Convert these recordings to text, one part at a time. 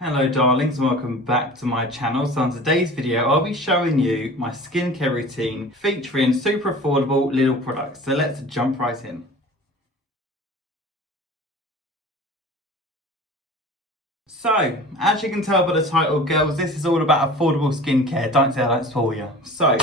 Hello darlings, welcome back to my channel. So on today's video I'll be showing you my skincare routine featuring super affordable LIDL products. So let's jump right in. So, as you can tell by the title, girls, this is all about affordable skincare. Don't say I don't spoil you. So,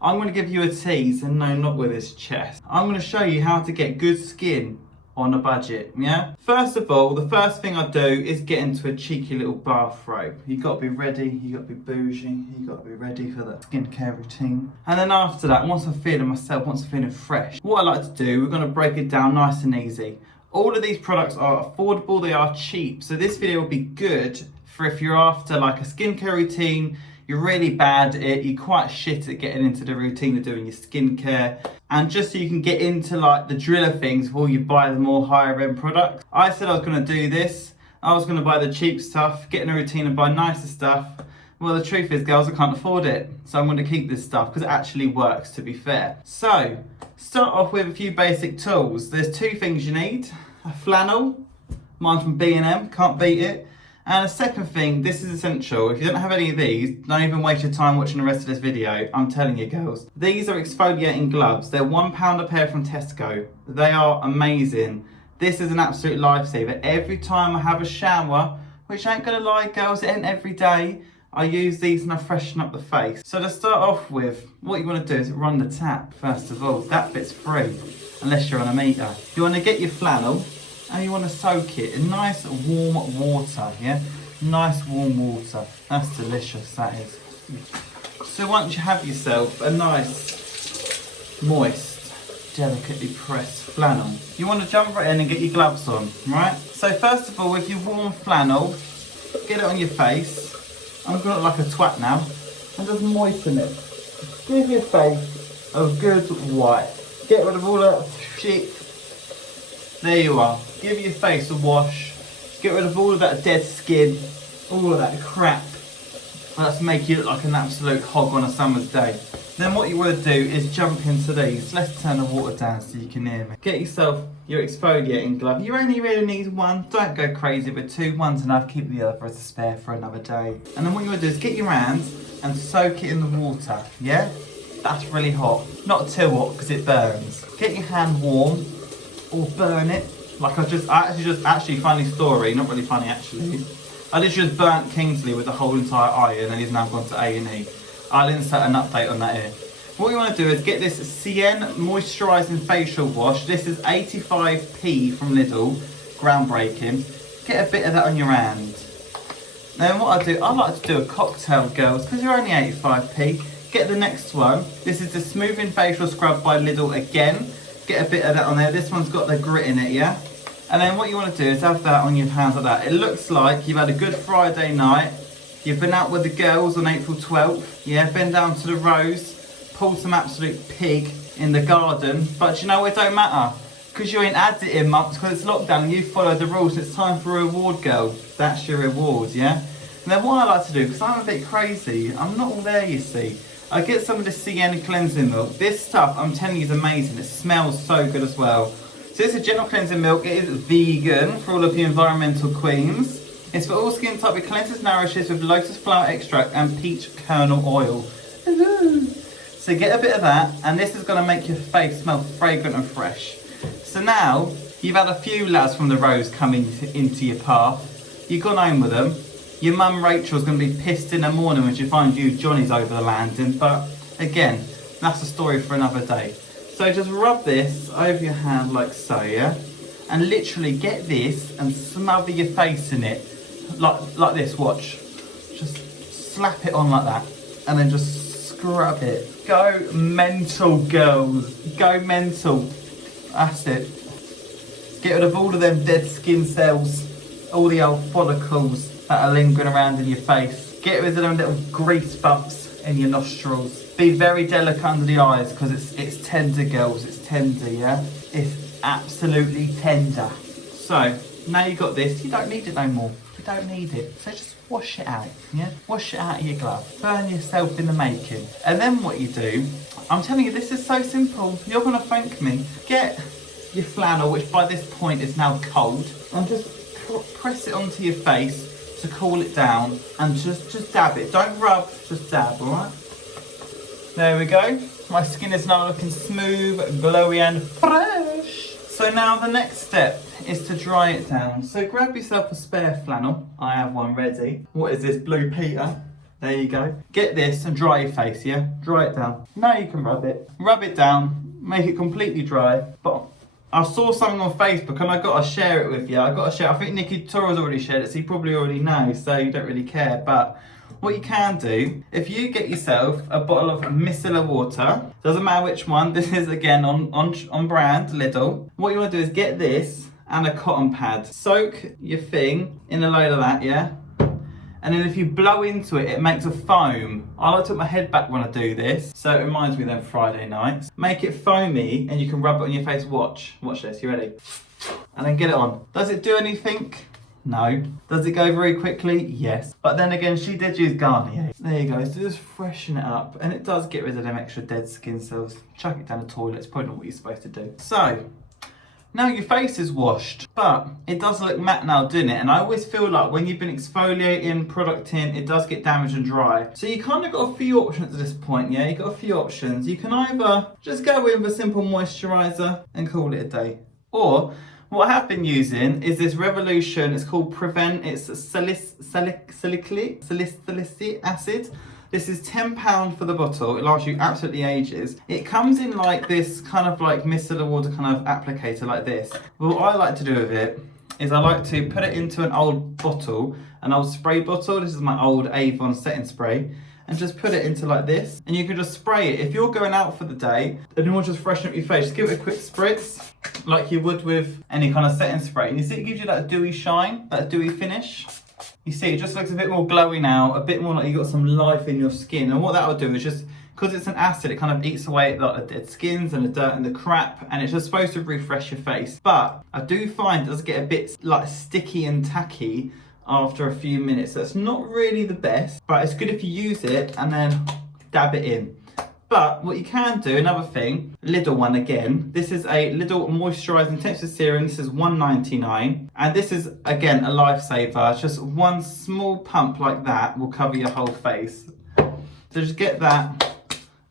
I'm going to give you a tease, and no, not with this chest. I'm going to show you how to get good skin on a budget, yeah? First of all, the first thing I do is get into a cheeky little bathrobe. You got to be ready, you got to be bougie, you got to be ready for the skincare routine. And then after that, once I'm feeling myself, once I'm feeling fresh, what I like to do, we're going to break it down nice and easy. All of these products are affordable, they are cheap. So this video will be good for if you're after like a skincare routine, you're really bad at it, you're quite shit at getting into the routine of doing your skincare. And just so you can get into like the driller things before you buy the more higher end products. I said I was gonna do this. I was gonna buy the cheap stuff, get in a routine and buy nicer stuff. Well, the truth is, girls, I can't afford it. So I'm gonna keep this stuff because it actually works, to be fair. So, start off with a few basic tools. There's two things you need. A flannel, mine from B&M, can't beat it. And a second thing, this is essential. If you don't have any of these, don't even waste your time watching the rest of this video. I'm telling you, girls. These are exfoliating gloves. They're £1 a pair from Tesco. They are amazing. This is an absolute lifesaver. Every time I have a shower, which I ain't gonna lie, girls, it ain't every day, I use these and I freshen up the face. So to start off with, what you want to do is run the tap, first of all. That bit's free, unless you're on a meter. You want to get your flannel, and you want to soak it in nice warm water, yeah? Nice warm water. That's delicious, that is. So once you have yourself a nice, moist, delicately pressed flannel, you want to jump right in and get your gloves on, right? So first of all, with your warm flannel, get it on your face. I'm going to look like a twat now. And just moisten it. Give your face a good wipe. Get rid of all that shit. There you are. Give your face a wash. Get rid of all of that dead skin, all of that crap. Let's make you look like an absolute hog on a summer's day. Then what you want to do is jump into these. Let's turn the water down so you can hear me. Get yourself your exfoliating glove. You only really need one. Don't go crazy with two. One's enough. Keep the other as a spare for another day. And then what you want to do is get your hands and soak it in the water. Yeah? That's really hot. Not too hot because it burns. Get your hand warm. Or burn it. Like actually funny story, not really funny actually. I literally just burnt Kingsley with the whole entire iron and he's now gone to A&E. I'll insert an update on that here. What you want to do is get this Cien Moisturising Facial Wash. This is 85p from Lidl, groundbreaking. Get a bit of that on your hand. Then what I like to do a cocktail, girls, because you're only 85p. Get the next one. This is the Smoothing Facial Scrub by Lidl again. Get a bit of that on there. This one's got the grit in it, yeah? And then what you want to do is have that on your hands like that. It looks like you've had a good Friday night. You've been out with the girls on April 12th. Yeah, been down to the Rose, pulled some absolute pig in the garden. But you know, it don't matter. Because you ain't had it in months, because it's lockdown and you followed the rules. It's time for a reward, girl. That's your reward, yeah? And then what I like to do, because I'm a bit crazy, I'm not all there, you see. I get some of the Cien cleansing milk. This stuff, I'm telling you, is amazing. It smells so good as well. So this is gentle cleansing milk. It is vegan for all of the environmental queens. It's for all skin type. It cleanses, nourishes with lotus flower extract and peach kernel oil. So get a bit of that, and this is going to make your face smell fragrant and fresh. So now, you've had a few lads from the Rose coming into your path. You've gone home with them. Your mum Rachel's going to be pissed in the morning when she finds you Johnny's over the landing, but again, that's a story for another day. So just rub this over your hand like so, yeah? And literally get this and smother your face in it, like this, watch. Just slap it on like that, and then just scrub it. Go mental, girls, go mental. That's it. Get rid of all of them dead skin cells, all the old follicles that are lingering around in your face. Get rid of them little grease bumps in your nostrils. Be very delicate under the eyes because it's tender, girls. It's tender, yeah? It's absolutely tender. So, now you've got this, you don't need it no more. You don't need it. So just wash it out, yeah? Wash it out of your glove. Burn yourself in the making. And then what you do, I'm telling you, this is so simple. You're going to thank me. Get your flannel, which by this point is now cold, and just press it onto your face. to cool it down, and just dab it. Don't rub, just dab, alright? There we go. My skin is now looking smooth, glowy and fresh. So now the next step is to dry it down. So grab yourself a spare flannel. I have one ready. What is this, Blue Peter? There you go. Get this and dry your face, yeah? Dry it down. Now you can rub it. Rub it down, make it completely dry. But I saw something on Facebook and I got to share it with you. I think Nikki Torres already shared it, so you probably already know, so you don't really care. But what you can do, if you get yourself a bottle of micellar water, doesn't matter which one, this is again on brand, Lidl. What you want to do is get this and a cotton pad. Soak your thing in a load of that, yeah? And then if you blow into it, it makes a foam. I like to put my head back when I do this, so it reminds me of them Friday nights. Make it foamy and you can rub it on your face. Watch this, you ready? And then get it on. Does it do anything? No. Does it go very quickly? Yes. But then again, she did use Garnier. There you go, so just freshen it up. And it does get rid of them extra dead skin cells. Chuck it down the toilet, it's probably not what you're supposed to do. So, now your face is washed, but it does look matte now, doesn't it? And I always feel like when you've been exfoliating, producting, it does get damaged and dry. So you kind of got a few options at this point, yeah? You've got a few options. You can either just go in with a simple moisturiser and call it a day. Or, what I have been using is this Revolution, it's called Prevent, it's salicylic acid. This is £10 for the bottle. It lasts you absolutely ages. It comes in like this kind of like micellar water kind of applicator like this. But what I like to do with it is I like to put it into an old bottle, an old spray bottle. This is my old Avon setting spray. And just put it into like this. And you can just spray it. If you're going out for the day and you want to just freshen up your face, just give it a quick spritz like you would with any kind of setting spray. And you see it gives you that dewy shine, that dewy finish. You see, it just looks a bit more glowy now, a bit more like you got some life in your skin. And what that will do is just, because it's an acid, it kind of eats away like the dead skins and the dirt and the crap, and it's just supposed to refresh your face. But I do find it does get a bit like sticky and tacky after a few minutes. So it's not really the best, but it's good if you use it and then dab it in. But what you can do, another thing, Lidl one again. This is a Lidl Moisturising Intensive Serum. This is $1.99. And this is, again, a lifesaver. It's just one small pump like that will cover your whole face. So just get that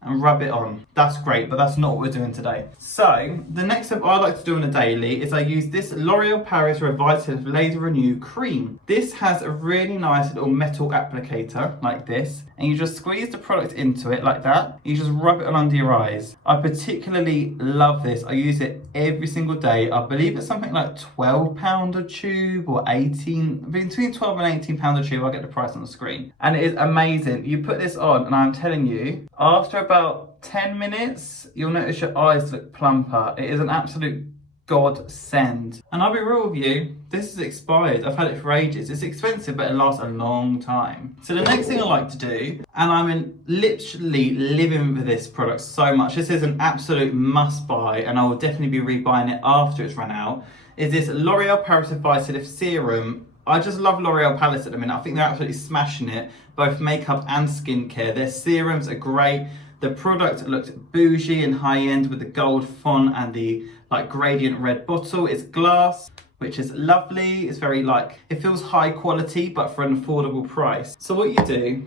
and rub it on. That's great, but that's not what we're doing today. So, the next step I like to do on a daily is I use this L'Oreal Paris Revitalative Laser Renew Cream. This has a really nice little metal applicator like this, and you just squeeze the product into it like that. You just rub it on under your eyes. I particularly love this. I use it every single day. I believe it's something like £12 a tube or 18, between 12 and 18 pound a tube. I'll get the price on the screen. And it is amazing. You put this on and I'm telling you, after about 10 minutes, you'll notice your eyes look plumper. It is an absolute godsend. And I'll be real with you, this is expired. I've had it for ages. It's expensive, but it lasts a long time. So the next thing I like to do, and I'm literally living with this product so much, this is an absolute must buy, and I will definitely be rebuying it after it's run out, is this L'Oreal Paris Revitalative Serum. I just love L'Oreal palettes at the minute. I think they're absolutely smashing it, both makeup and skincare. Their serums are great. The product looks bougie and high-end with the gold font and the like gradient red bottle. It's glass, which is lovely. It's very like, it feels high quality, but for an affordable price. So what you do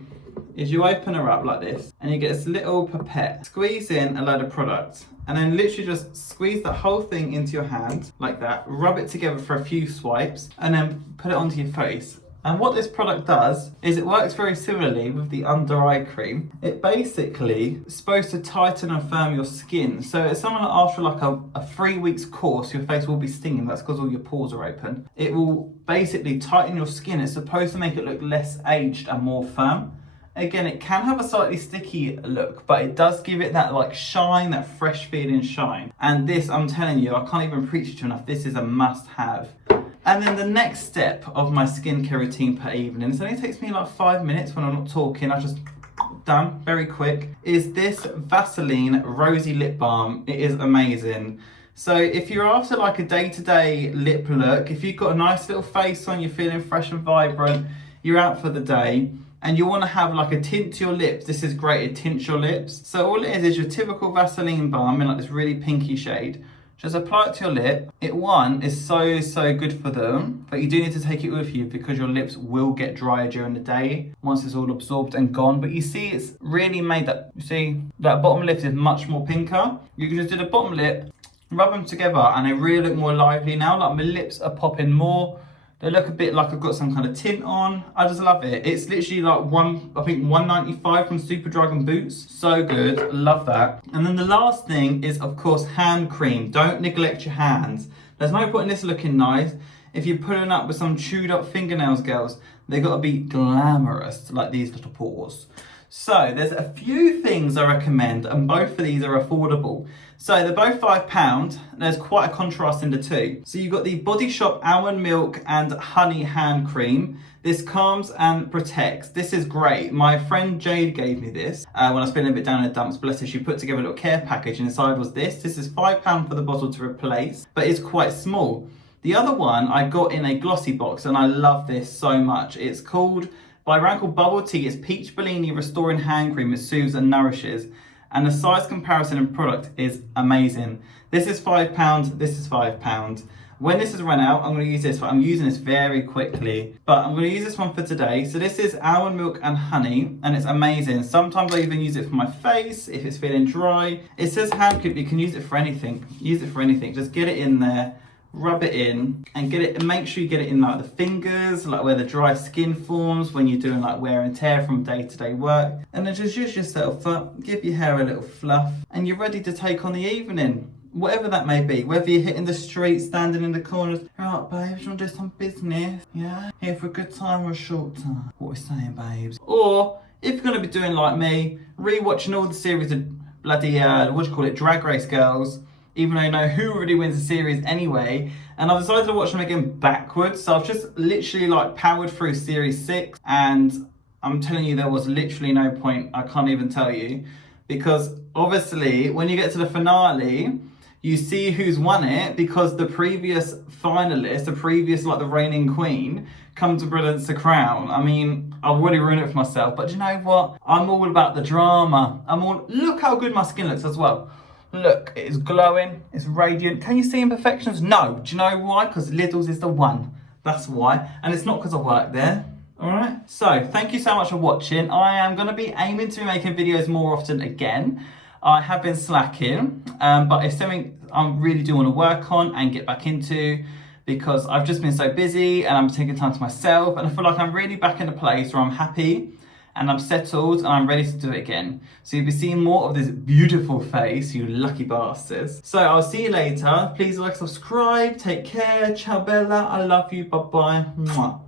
is you open her up like this and you get this little pipette. Squeeze in a load of product and then literally just squeeze the whole thing into your hand like that. Rub it together for a few swipes and then put it onto your face. And what this product does is it works very similarly with the under eye cream. It basically is supposed to tighten and firm your skin. So if someone after like a 3 weeks course, your face will be stinging. That's because all your pores are open. It will basically tighten your skin. It's supposed to make it look less aged and more firm. Again, it can have a slightly sticky look, but it does give it that like shine, that fresh feeling shine. And this, I'm telling you, I can't even preach it to enough. This is a must have. And then the next step of my skincare routine per evening, it only takes me like 5 minutes when I'm not talking, I just done very quick, is this Vaseline Rosy Lip Balm. It is amazing. So if you're after like a day-to-day lip look, if you've got a nice little face on, you're feeling fresh and vibrant, you're out for the day, and you want to have like a tint to your lips, this is great, it tints your lips. So all it is your typical Vaseline balm in like this really pinky shade. Just apply it to your lip. One is so good for them, but you do need to take it with you because your lips will get drier during the day once it's all absorbed and gone. But you see, it's really made that, you see, that bottom lip is much more pinker. You can just do the bottom lip, rub them together, and they really look more lively now. Like my lips are popping more. They look a bit like I've got some kind of tint on. I just love it. It's literally like I think $1.95 from Superdrug Boots. So good, love that. And then the last thing is, of course, hand cream. Don't neglect your hands. There's no point in this looking nice if you're putting up with some chewed up fingernails, girls. They gotta be glamorous, like these little paws. So there's a few things I recommend, and both of these are affordable. So they're both £5. There's quite a contrast in the two. So you've got the Body Shop Almond Milk and Honey Hand Cream. This calms and protects. This is great. My friend Jade gave me this when I was feeling a bit down in the dumps. Bless her, she put together a little care package, and inside was this. This is £5 for the bottle to replace, but it's quite small. The other one I got in a glossy box, and I love this so much. It's called, by a brand called Bubble Tea. It's Peach Bellini Restoring Hand Cream. It soothes and nourishes. And the size comparison and product is amazing. This is £5, this is £5. When this has run out, I'm going to use this. I'm using this very quickly, but I'm going to use this one for today. So this is almond milk and honey, and it's amazing. Sometimes I even use it for my face if it's feeling dry. It says hand cream, you can use it for anything. Use it for anything. Just get it in there, rub it in, and get it, and make sure you get it in like the fingers, like where the dry skin forms when you're doing like wear and tear from day-to-day work. And then just use yourself up, give your hair a little fluff, and you're ready to take on the evening, whatever that may be. Whether you're hitting the street, standing in the corners, right babes, you want to do some business? Yeah, here for a good time or a short time? What we're saying, babes. Or if you're going to be doing like me, re-watching all the series of bloody Drag Race girls, even though I know who already wins the series anyway, and I've decided to watch them again backwards. So I've just literally like powered through series 6, and I'm telling you, there was literally no point. I can't even tell you, because obviously when you get to the finale, you see who's won it, because the previous finalist, the reigning queen, come to present the crown. I mean, I've already ruined it for myself, but do you know what? I'm all about the drama. Look how good my skin looks as well. Look, it is glowing, it's radiant. Can you see imperfections? No. Do you know why? Because Lidl's is the one. That's why. And it's not because I work there. Alright? So, thank you so much for watching. I am going to be aiming to be making videos more often again. I have been slacking, but it's something I really do want to work on and get back into, because I've just been so busy and I'm taking time to myself, and I feel like I'm really back in a place where I'm happy and I'm settled and I'm ready to do it again. So you'll be seeing more of this beautiful face, you lucky bastards. So I'll see you later. Please like, subscribe, take care, ciao bella, I love you, bye bye. Mwah.